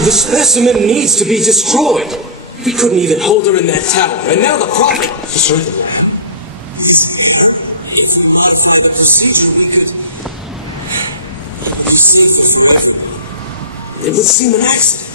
The specimen needs to be destroyed. We couldn't even hold her in that tower, and now the Prophet... Furthermore, the procedure we could... It would seem an accident.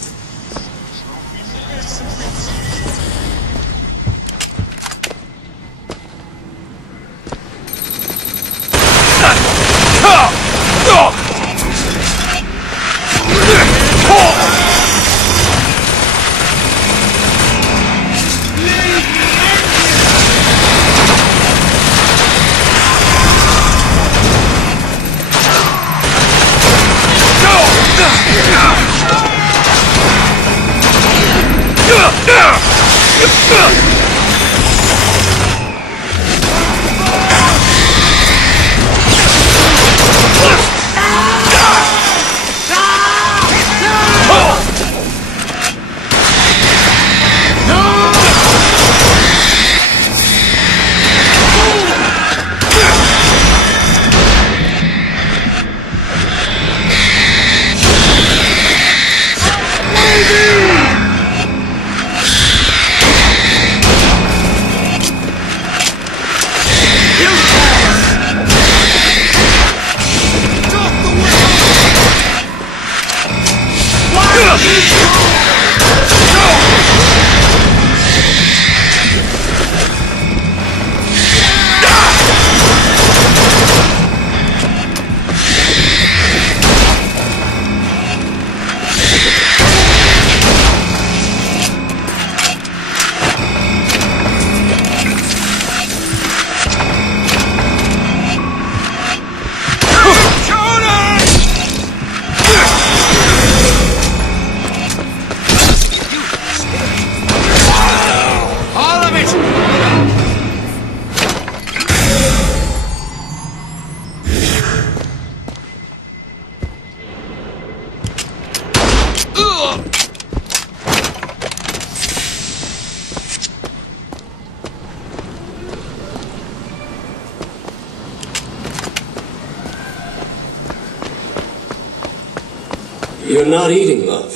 You're not eating, love.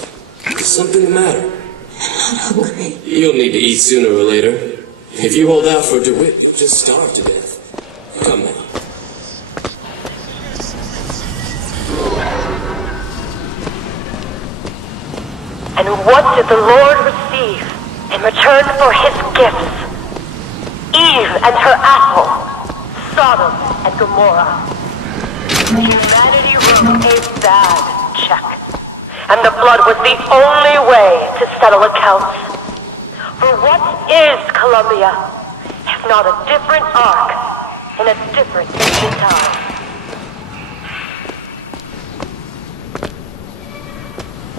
Is something the matter? I'm not hungry. You'll need to eat sooner or later. If you hold out for DeWitt, you'll just starve to death. Come now. And what did the Lord receive in return for his gifts? Eve and her apple, Sodom and Gomorrah. Humanity wrote a bad check. And the blood was the only way to settle accounts. For what is Columbia, if not a different arc in a different day and time?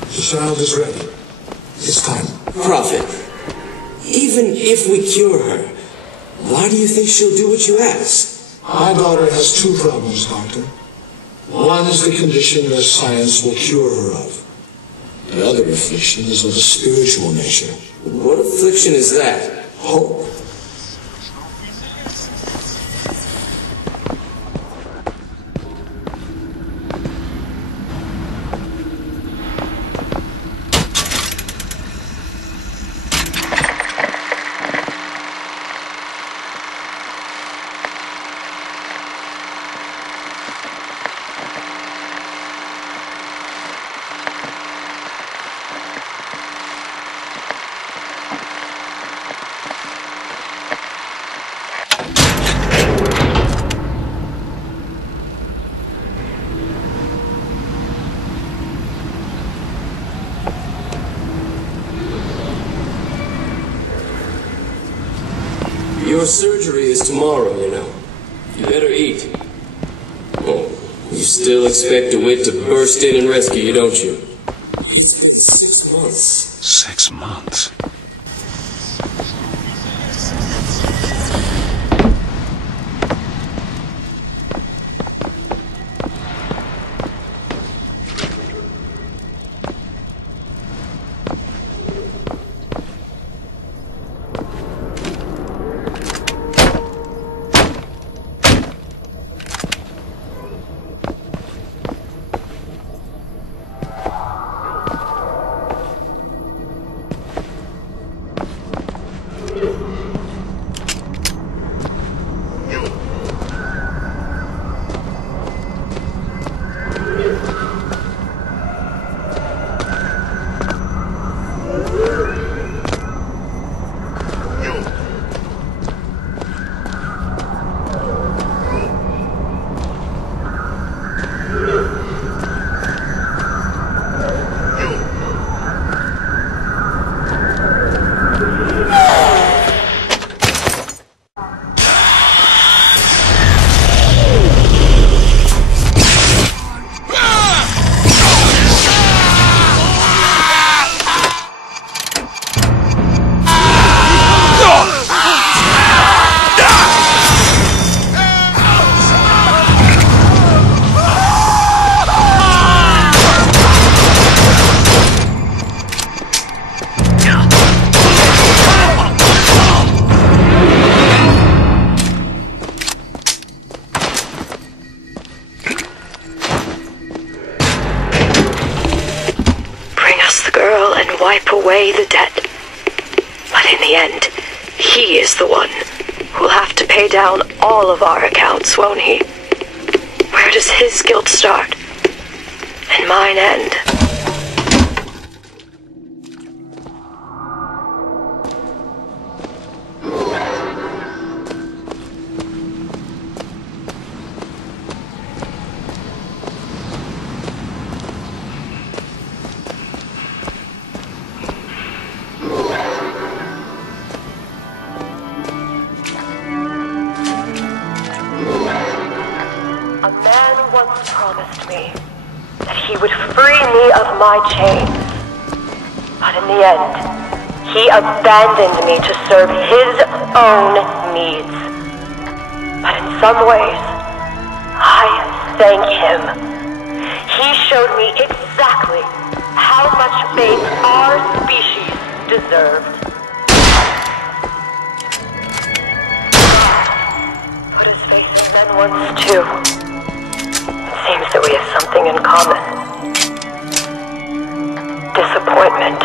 The child is ready. It's time. Prophet, even if we cure her, why do you think she'll do what you ask? My daughter has two problems, Doctor. One is the condition that science will cure her of. The other affliction is of a spiritual nature. What affliction is that? Hope. Your surgery is tomorrow, you know. You better eat. Oh, you still expect DeWitt to burst in and rescue you, don't you? It's been 6 months. 6 months? Bring us the girl and wipe away the debt. But in the end, he is the one who'll have to pay down all of our accounts, won't he? Where does his guilt start and mine end? A man once promised me that he would free me of my chains. But in the end, he abandoned me to serve his own needs. But in some ways, I thank him. He showed me exactly how much faith our species deserved. Put his faith in men once too. Seems that we have something in common. Disappointment.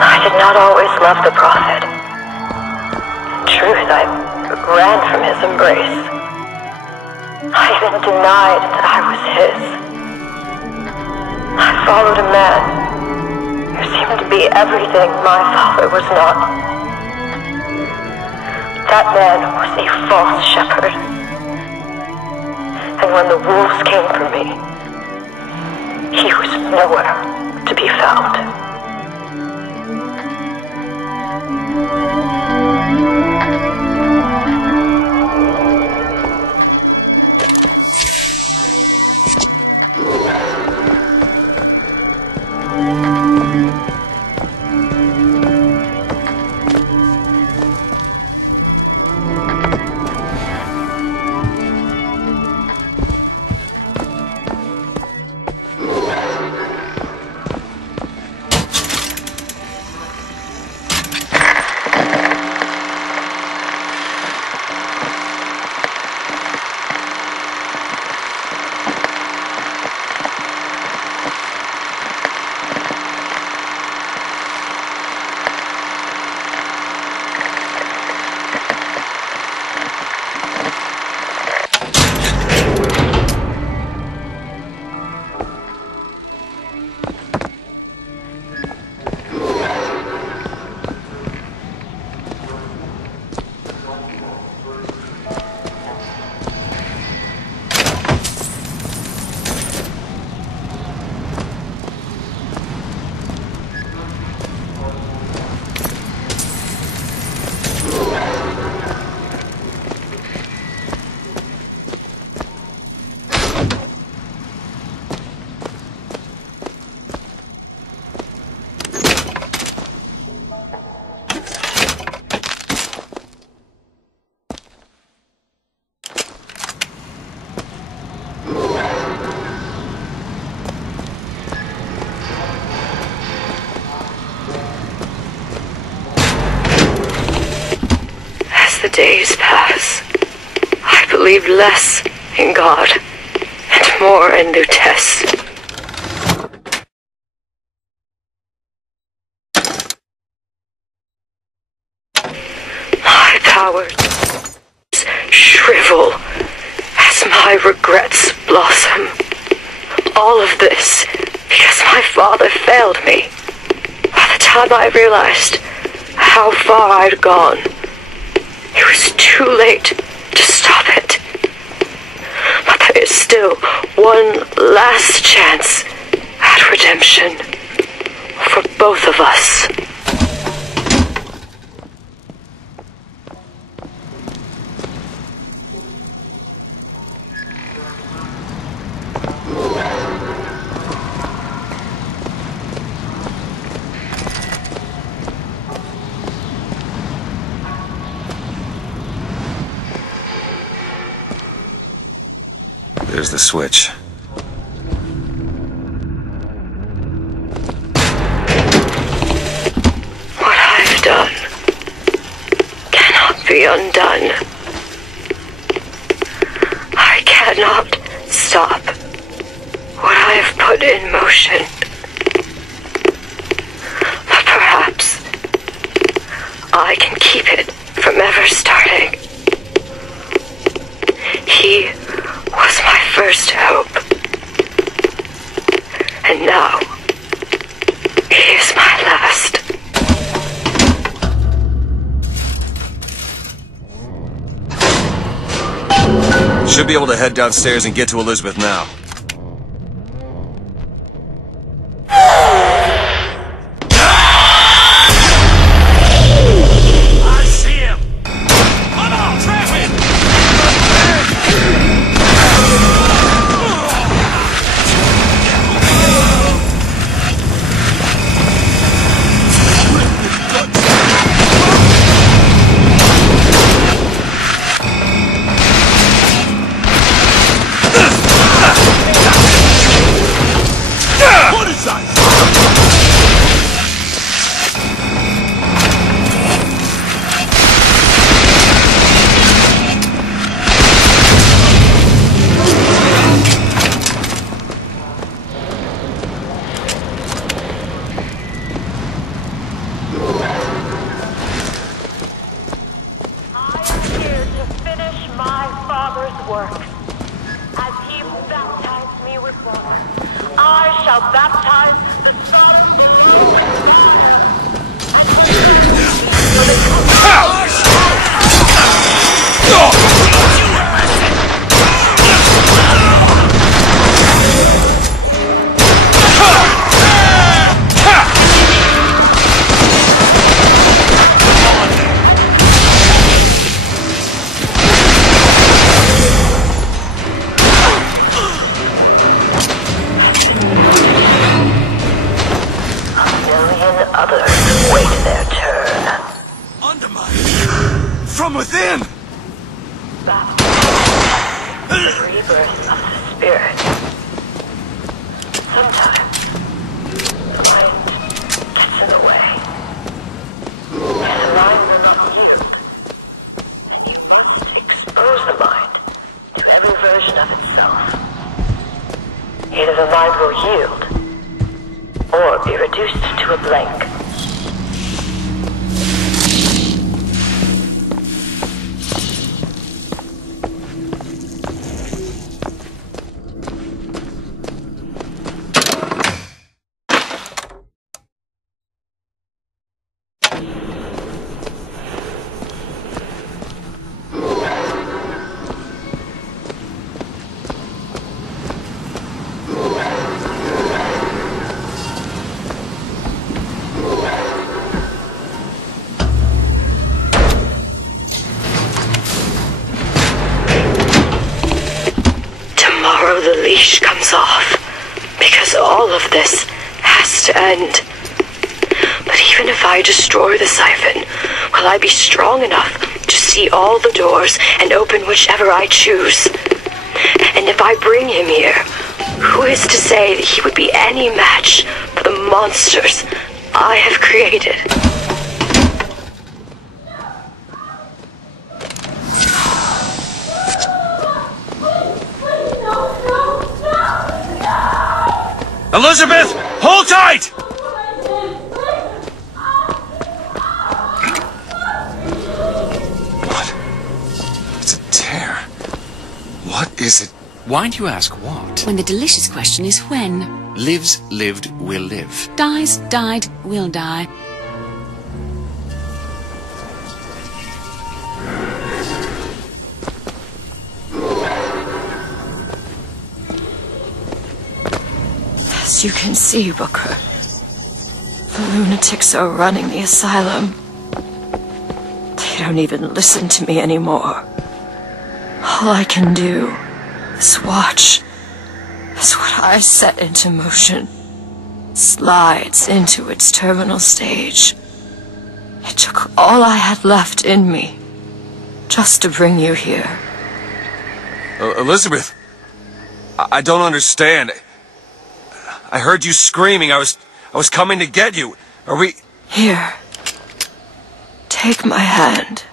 I did not always love the prophet. In truth, I ran from his embrace. I even denied that I was his. I followed a man who seemed to be everything my father was not. That man was a false shepherd. And when the wolves came for me, he was nowhere to be found. The days pass. I believe less in God and more in Lutece. My powers shrivel as my regrets blossom. All of this because my father failed me. By the time I realized how far I'd gone, it was too late to stop it. But there is still one last chance at redemption for both of us. There's the switch. What I've done cannot be undone. cannot stop what I have put in motion. But perhaps I can keep it from ever starting. He was my first hope. And now, he is my last. Should be able to head downstairs and get to Elizabeth now. I see him! Come on, trap him! What is that? I am here to finish my Father's work. As he baptized me with water, I shall baptize the Son for the others wait their turn. Undermine! From within! Baptized the rebirth of the Spirit. Sometimes the mind gets in the way. And the mind will not yield. And you must expose the mind to every version of itself. Either the mind will yield, or be reduced to a blank. The leash comes off, because all of this has to end. But even if I destroy the siphon, will I be strong enough to see all the doors and open whichever I choose? And if I bring him here, who is to say that he would be any match for the monsters I have created? Elizabeth! Hold tight! What? It's a tear. What is it? Why do you ask what? When the delicious question is when. Lives, lived, will live. Dies, died, will die. As you can see, Booker, the lunatics are running the asylum. They don't even listen to me anymore. All I can do is watch as what I set into motion slides into its terminal stage. It took all I had left in me just to bring you here. Elizabeth, I don't understand. I heard you screaming. I was coming to get you. Are we... Here. Take my hand.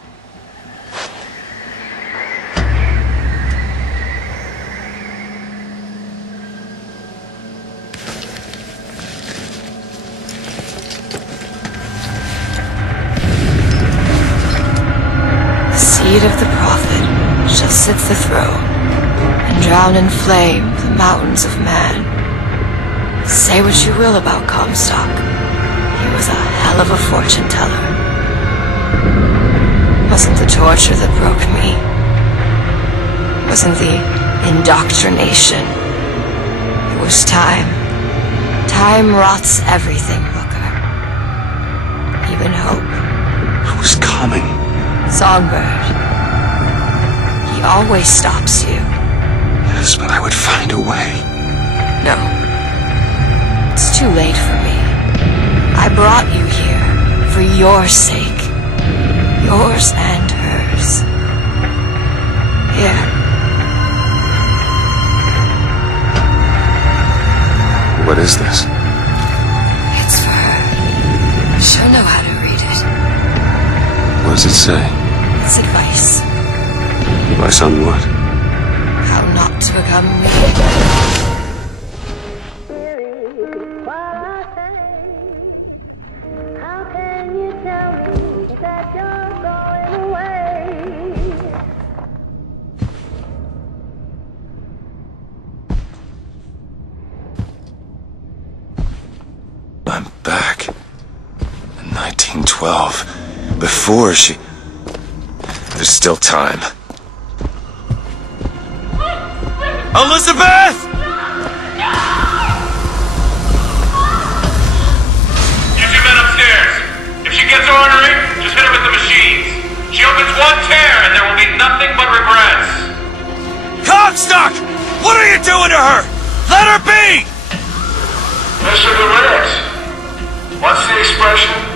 seed of the prophet shall sit the throne, and drown in flame the mountains of man. Say what you will about Comstock. He was a hell of a fortune teller. Wasn't the torture that broke me. Wasn't the indoctrination. It was time. Time rots everything, Booker. Even hope. I was coming. Songbird. He always stops you. Yes, but I would find a way. No. It's too late for me. I brought you here for your sake. Yours and hers. Here. What is this? It's for her. She'll know how to read it. What does it say? It's advice. Advice on what? How not to become me. I'm back. In 1912. Before she... There's still time. Elizabeth! Get your men upstairs. If she gets ornery, just hit her with the machines. She opens one tear and there will be nothing but regrets. Comstock! What are you doing to her? Let her be! Mr. Durant, what's the expression?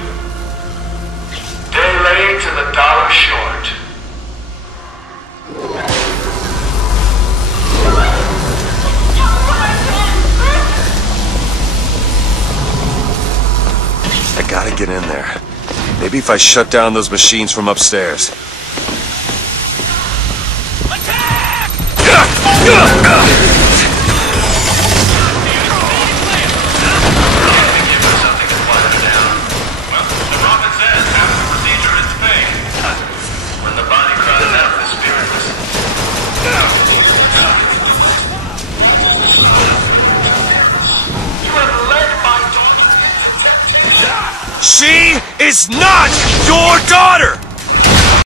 Day late and the dollar short. I gotta get in there. Maybe if I shut down those machines from upstairs. Attack! She is not your daughter!